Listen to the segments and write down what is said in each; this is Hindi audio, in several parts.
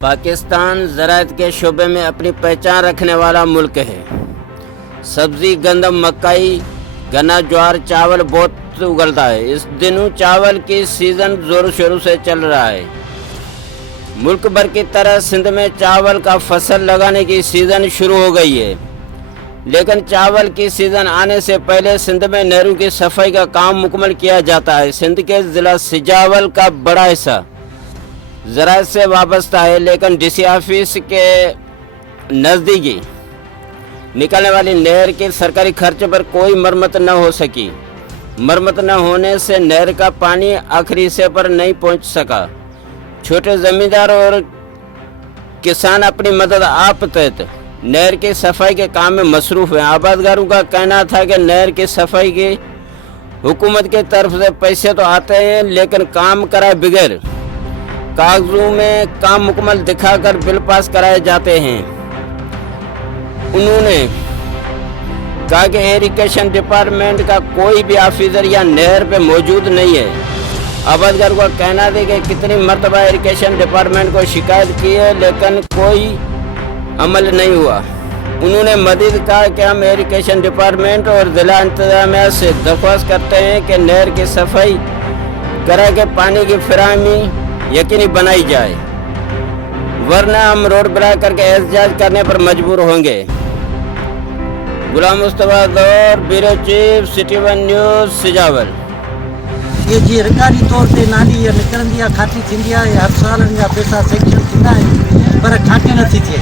पाकिस्तान ज़राअत के शोबे में अपनी पहचान रखने वाला मुल्क है। सब्जी, गंदम, मकई, गन्ना, ज्वार, चावल बहुत उगलता है। इस दिनों चावल की सीज़न ज़ोर शोरों से चल रहा है। मुल्क भर की तरह सिंध में चावल का फसल लगाने की सीज़न शुरू हो गई है, लेकिन चावल की सीज़न आने से पहले सिंध में नहरों की सफाई का काम मुकम्मल किया जाता है। सिंध के ज़िला सिजावल का बड़ा हिस्सा ज़राअत से वाबस्ता है, लेकिन डीसी ऑफिस के नज़दीकी निकलने वाली नहर के सरकारी खर्च पर कोई मरम्मत न हो सकी। मरम्मत न होने से नहर का पानी आखिरी हिस्से पर नहीं पहुंच सका। छोटे ज़मींदार और किसान अपनी मदद आप तहत नहर की सफाई के काम में मसरूफ़ हैं। आबादगारों का कहना था कि नहर की सफाई की हुकूमत की तरफ से पैसे तो आते हैं, लेकिन काम कराए बगैर कागजों में काम मुकम्मल दिखाकर बिल पास कराए जाते हैं। उन्होंने कहा कि इरिगेशन डिपार्टमेंट का कोई भी ऑफिसर या नहर पे मौजूद नहीं है। आबादगार का कहना है कि कितनी मरतबा इरिगेशन डिपार्टमेंट को शिकायत की है, लेकिन कोई अमल नहीं हुआ। उन्होंने मज़ीद कहा कि हम इरिगेशन डिपार्टमेंट और ज़िला इंतज़ामिया से दरख्वास्त करते हैं कि नहर की सफाई करा के पानी की फराहमी यकीनी बनाई जाए, वरना हम रोड ब्लॉक करके एहतजाज करने पर मजबूर होंगे। गुलाम मुस्तफा दौर, bureau chief, city one news, Sujawal. ये जी सरकारी तौर ते नाली या निकिरंदी आहे, खाटी थींदी आहे, हर साल जा पैसा सेक्शन थींदा आहिनि, पर खाटी नथी थिए।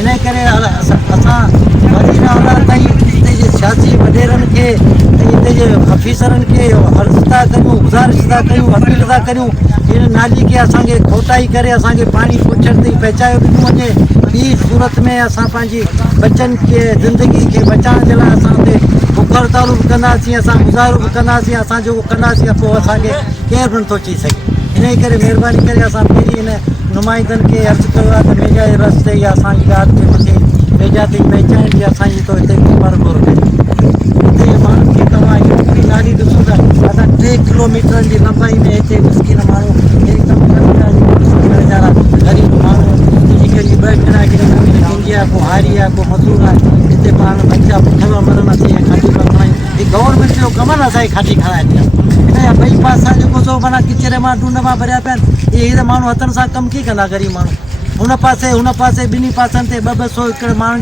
इन करे असां वरी न औलाद ताईं हिते जे सियासी वॾेरनि खे ऐं हिते जे ऑफिसरनि खे अर्ज़ु था कयूं, गुज़ारिश था कयूं, अपील था कयूं, इन नाली खे असांखे खोटाई करे असांखे पाणी पुछण ताईं पहुचायो ॾिनो वञे। ॿी सूरत में असां पंहिंजी बचनि खे ज़िंदगी खे बचाइण जे लाइ असां हुते बुख हड़ताल बि कंदासीं, असां गुज़ारो बि कंदासीं, असां जेको कंदासीं पोइ असांखे केरु बि नथो चई सघे। इन करे महिरबानी करे असां पहिरीं इन नुमाइंदनि खे अर्ज़ु कयो आहे त मेजा जे रस्ते या असांजी ॻाल्हि खे मथे मेजा ताईं पहुचाइण जी असांजी तो हिते परगोर कजे। हिते माण्हुनि खे तव्हां इहा पूरी नाली ॾिसो त असां 3 किलोमीटरनि जी लंबाई में हिते मिसकिन माण्हू हिकदमि वीचारा ग़रीब माण्हू जेके 2 किलोमीटर थींदी आहे, को हारी आहे, को मज़दूर आहे, हिते पाण बच्चा बुख मरनि असीं खाटी था खणायूं। हीअ गवर्नमेंट जो कमु आहे असांखे खाटी खाराए थी। हिन जा ॿई पासा जेको सो माना किचरे मां ढूंढ मां भरिया पिया आहिनि। इहे त माण्हू हथनि सां कमु कीअं कंदा ग़रीब माण्हू। हुन पासे ॿिन्ही पासनि ते 200 एकड़ माण्हुनि